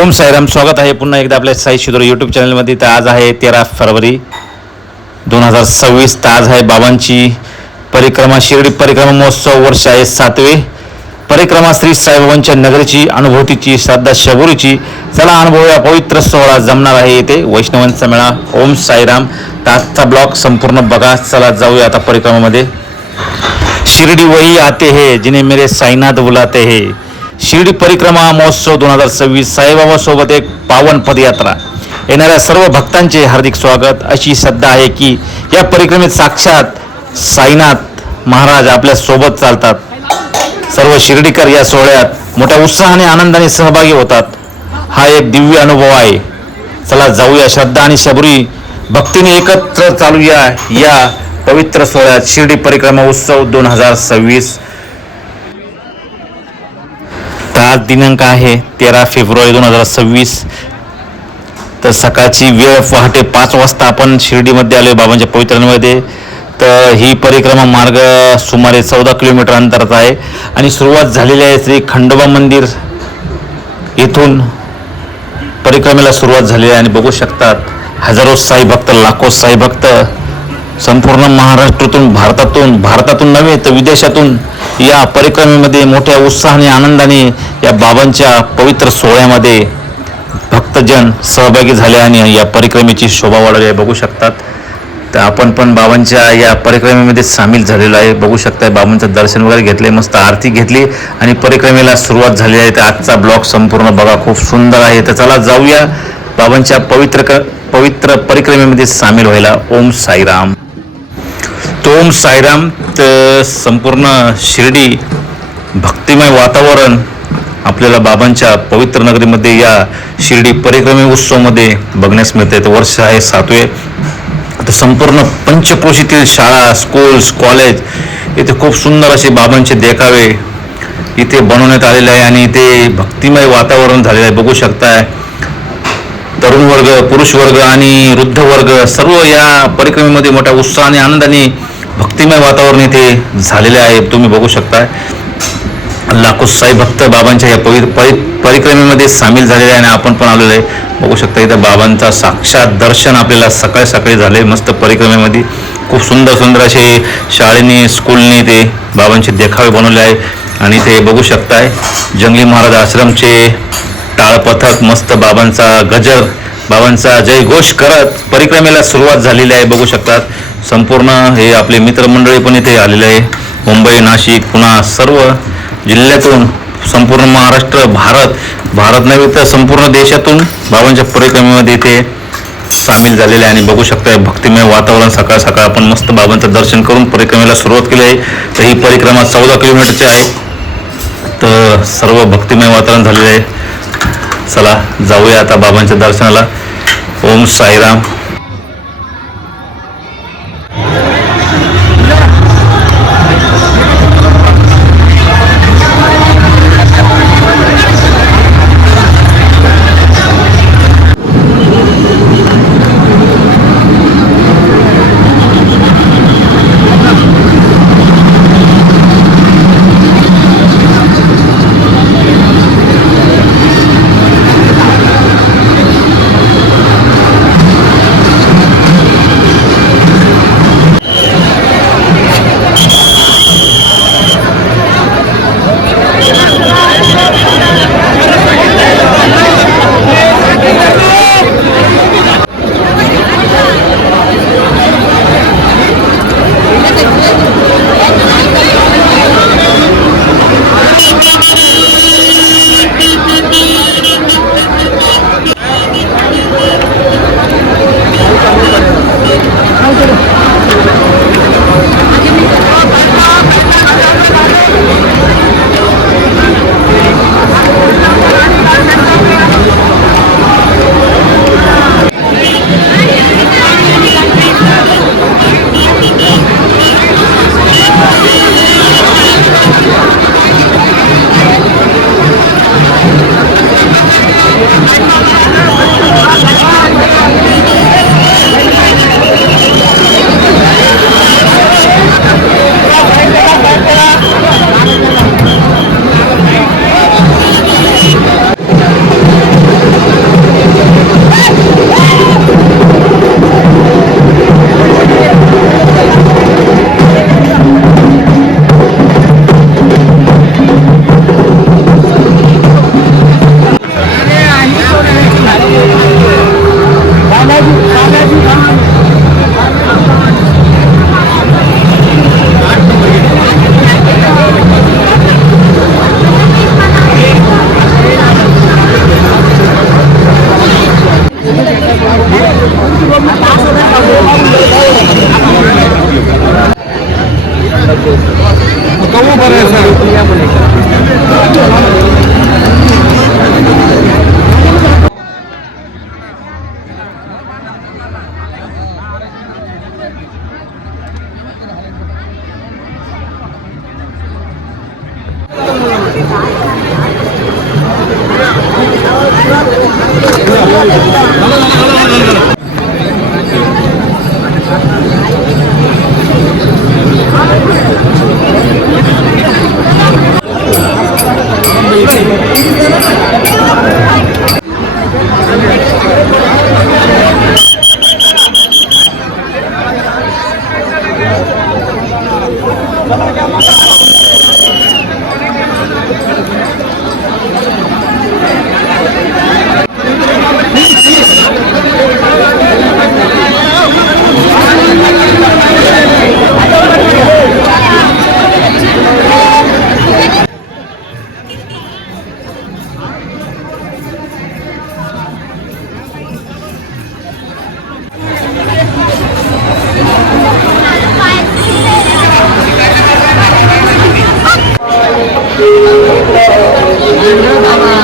ओम साईराम. स्वागत आहे पुन्हा एकदा आपल्या साई शिदोर यूट्यूब चॅनलमध्ये. तर आज आहे 13 फरवरी 2026. तर आज आहे बाबांची परिक्रमा, शिर्डी परिक्रमा महोत्सव. वर्ष आहे 7वे. परिक्रमा श्री साईबाबांच्या नगरीची, अनुभूतीची, श्रद्धा शबुरीची. चला अनुभवूया. पवित्र सोहळा जमणार आहे येथे वैष्णवांचा मेळा. ओम साईराम. तर आजचा ब्लॉग संपूर्ण बघा. चला जाऊया आता परिक्रमामध्ये. शिर्डी वही आते है जिन्हें मेरे साईनाथ बुलाते है. शिर्डी परिक्रमा महोत्सव 2026. साईबाबा सोबत एक पावन पदयात्रा. येणाऱ्या सर्व भक्तांचे हार्दिक स्वागत. अशी श्रद्धा आहे की या परिक्रमेत साक्षात साईनाथ महाराज आपल्या सोबत चालतात. सर्व शिर्डीकर या सोहळ्यात मोठ्या उत्साहाने आनंदाने सहभागी होतात. हा एक दिव्य अनुभव आहे. चला जाऊया. श्रद्धा आणि शबरी भक्तीने एकत्र चालूया या पवित्र सोहळ्यात. शिर्डी परिक्रमा उत्सव 2026. आज दिनांक आहे 13 फेब्रुवारी 2026. तर सकाळची वेळ पहाटे 5 वाजता आपण शिर्डीमध्ये आलो बाबांच्या पवित्रमध्ये. तर ही परिक्रमा मार्ग सुमारे 14 किलोमीटर अंतरात आहे आणि सुरुवात झालेली आहे श्री खंडोबा मंदिर येथून परिक्रमेला सुरुवात झालेली आहे. आणि बघू शकतात हजारो साई भक्त, लाखो साई भक्त संपूर्ण महाराष्ट्रातून, भारतातून नव्हे तर विदेशातून या परिक्रमेमध्ये मोठ्या उत्साहाने, आनंदाने या बाबांच्या पवित्र सोहळ्यामध्ये भक्तजन सहभागी झाले आणि या परिक्रमेची शोभा वाढवली आहे. बघू शकतात. तर आपण पण बाबांच्या या परिक्रमेमध्ये सामील झालेलो आहे. बघू शकता बाबांचं दर्शन वगैरे घेतले, मस्त आरती घेतली आणि परिक्रमेला सुरुवात झाली आहे. तर आजचा ब्लॉग संपूर्ण बघा, खूप सुंदर आहे. तर चला जाऊया बाबांच्या पवित्र परिक्रमेमध्ये सामील व्हायला. ओम साईराम. ओम साईराम. तर संपूर्ण शिर्डी भक्तिमय वातावरण आपल्याला बाबांच्या पवित्र नगरीमध्ये या शिर्डी परिक्रमे उत्सवमध्ये बघण्यास मिळते. तर वर्ष आहे 7वे. तर संपूर्ण पंचक्रोशीतील शाळा, स्कूल्स, कॉलेज इथे खूप सुंदर असे बाबांचे देखावे इथे बनवण्यात आलेले आहे आणि इथे भक्तिमय वातावरण झालेलं आहे. बघू शकताय तरुण वर्ग, पुरुष वर्ग आणि वृद्ध वर्ग सर्व या परिक्रमेमध्ये मोठ्या उत्साहाने, आनंदाने भक्तिमय वातावरण इथे झालेले आहे. तुम्ही बघू शकता लाखो साई भक्त बाबांच्या या परिक्रमेमध्ये सामील झालेले आहे आणि आपण पण आलेलो आहे. बघू शकता इथं बाबांचा साक्षात दर्शन आपल्याला सकाळी सकाळी झाले. मस्त परिक्रमेमध्ये खूप सुंदर असे शाळेने, स्कूलने ते बाबांचे देखावे बनवले आहे. आणि ते बघू शकताय जंगली महाराज आश्रमचे टाळ पथक, मस्त बाबांचा गजर, बाबांचा जयघोष करत परिक्रमेला सुरुवात झालेली आहे. बघू शकतात संपूर्ण हे आपले मित्रमंडळी पण इथे आलेले आहे. मुंबई, नाशिक, पुणे सर्व जिल्ह्यातून, संपूर्ण महाराष्ट्र, भारत नव्हे तर संपूर्ण देशातून बाबांच्या परिक्रमेमध्ये इथे सामील झालेले आहे. आणि बघू शकता भक्तिमय वातावरण. सकाळ सकाळ आपण मस्त बाबांचं दर्शन करून परिक्रमेला सुरुवात केली आहे. तर ही परिक्रमा 14 किलोमीटरची आहे. तर सर्व भक्तिमय वातावरण झालेले आहे. चला जाऊया आता बाबांच्या दर्शनाला. ओम साईराम.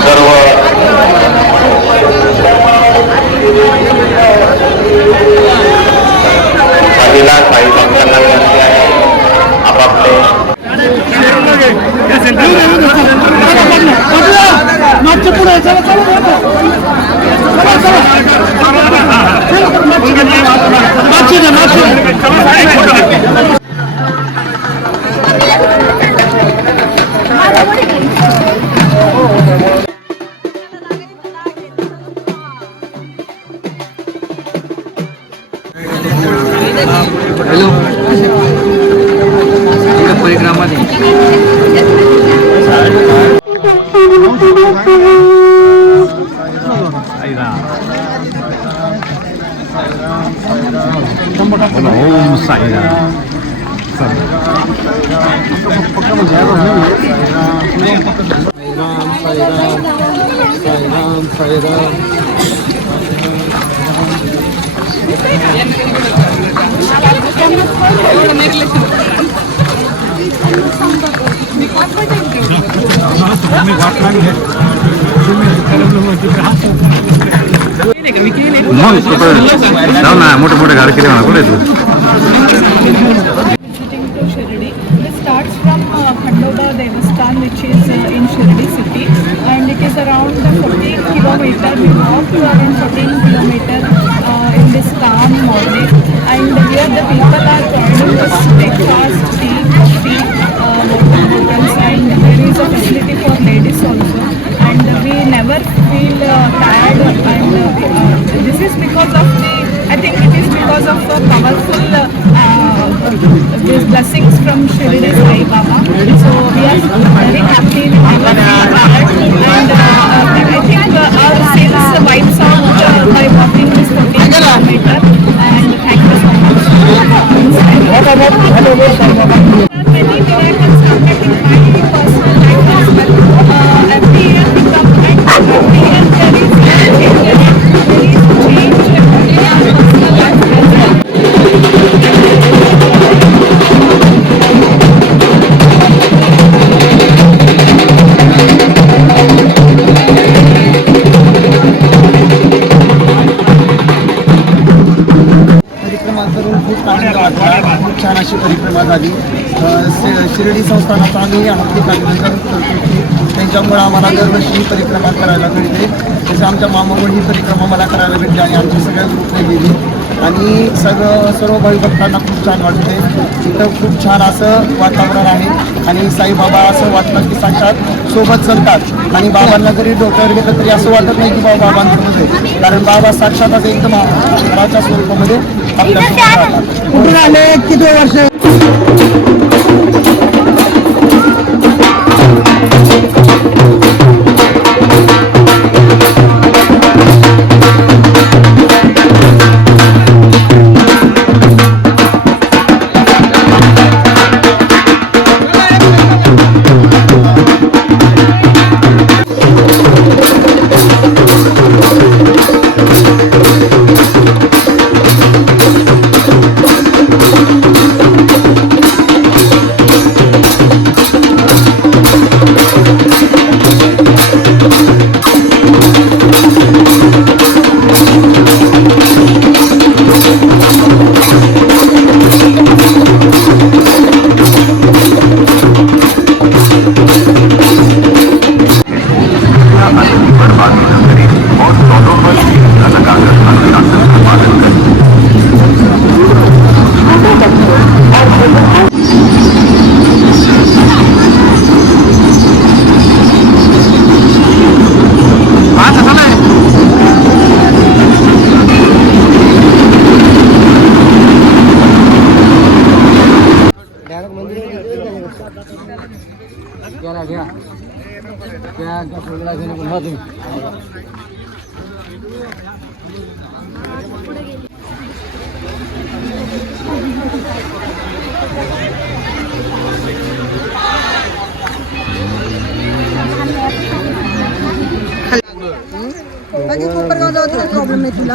सर्व साईला साई भक्तांना विनंती आहे आपापले हॅलो परिक्रमामध्ये ओम साईराम जाऊ ना मोठे मोठे गाडी केले म्हणा कुठे तू Shirdi. It starts from Khandoba Devasthan, which is in Shirdi city, and it is around 14 kilometer. We walk around 14 kilometer in this calm morning, and here the people are providing us breakfast, tea, coffee, water bottles, and there is a facility for ladies also. And we never feel tired, and this is because of I think it is because of the powerful these blessings from Shirdi Sai Baba. So we are very happy, we never feel tired, and I think our sins wipes out by walking this 14 kilometer, and thank you so much. Many miracles happening in my personal life as well. Every year we come and every year there is change in our personal life as well. परिक्रमा करून खूप आनंद वाटला. खूप छान अशी परिक्रमा झाली. शिर्डी संस्थानाचा आम्ही हार्दिक अभिनंदन करतो की त्यांच्यामुळे आम्हाला दरवर्षी ही परिक्रमा करायला मिळते. जसं आमच्या मामामुळे ही परिक्रमा मला करायला भेटली आणि आमच्या सगळ्या ग्रुपने गेली आणि सर्व भाविभक्तांना खूप छान वाटते. इथं खूप छान असं वातावरण आहे आणि साईबाबा असं वाटतं की साक्षात सोबत चालतात आणि बाबांना जरी डोक्यावर घेतलं तरी असं वाटत नाही की बाबांकडून आहे, कारण बाबा साक्षातच एकदम घराच्या स्वरूपामध्ये आपल्यासोबत राहतात. कुठून आले किती वर्ष प्रॉब्लेम आहे तुला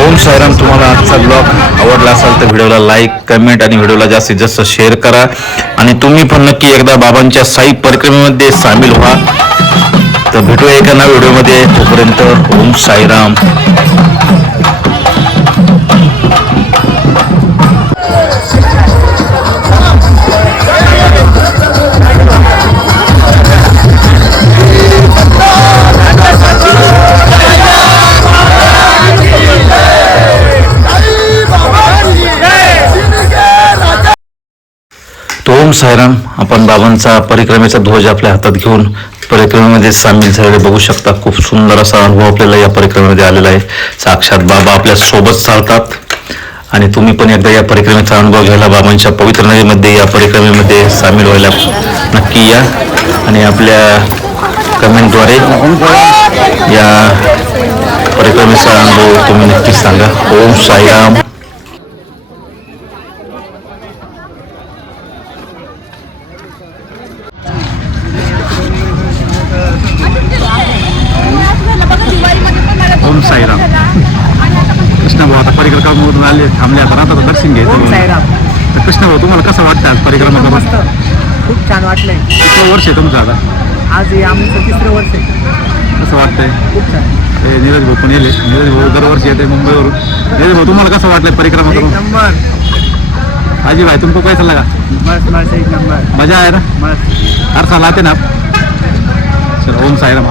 ओम साईराम. तुम्हाला आजचा ब्लॉग आवडला असेल तर व्हिडिओला लाईक, कमेंट आणि व्हिडिओला जास्तीत जास्त शेअर करा. आणि तुम्ही पण नक्की एकदा बाबांच्या साई परिक्रमेमध्ये सामील व्हा. तर भेटूया एका नव्या व्हिडिओमध्ये. तोपर्यंत ओम साईराम. ओम साईराम. आपण बाबांचा परिक्रमेचा ध्वज आपल्या हातात घेऊन परिक्रमेमध्ये सामील झालेले बघू शकता. खूप सुंदर असा अनुभव आपल्याला या परिक्रमेमध्ये आलेला आहे. साक्षात बाबा आपल्या सोबत चालतात. आणि तुम्ही पण एकदा या परिक्रमेचा अनुभव घ्यायला बाबांच्या पवित्र नदीमध्ये या परिक्रमेमध्ये सामील व्हायला नक्की या. आणि आपल्या कमेंटद्वारे या परिक्रमेचा अनुभव तुम्ही नक्की सांगा. ओम साईराम. ओम साईराम. कृष्ण भाऊ आता परिक्रमामधून आले, थांबले, आता आता दर्शन घ्यायचं. तर कृष्ण भाऊ तुम्हाला कसं वाटतं आज परिक्रमा करून? खूप छान वाटलंय. किती वर्ष आहे तुमचं आता? आज हे आमचं 3रं वर्ष आहे. कसं वाटतंय? खूप छान. हे नीरज भाऊ पण येले. नीरज भाऊ दरवर्षी येते मुंबईवरून. नीरज भाऊ तुम्हाला कसं वाटलंय परिक्रमा करून? नंबर हाजी भाई तुमको कैसा लगा? मस्त 1 नंबर मजा आहे ना? मस्त. हर साल आते ना आप? चलो ओम साईराम.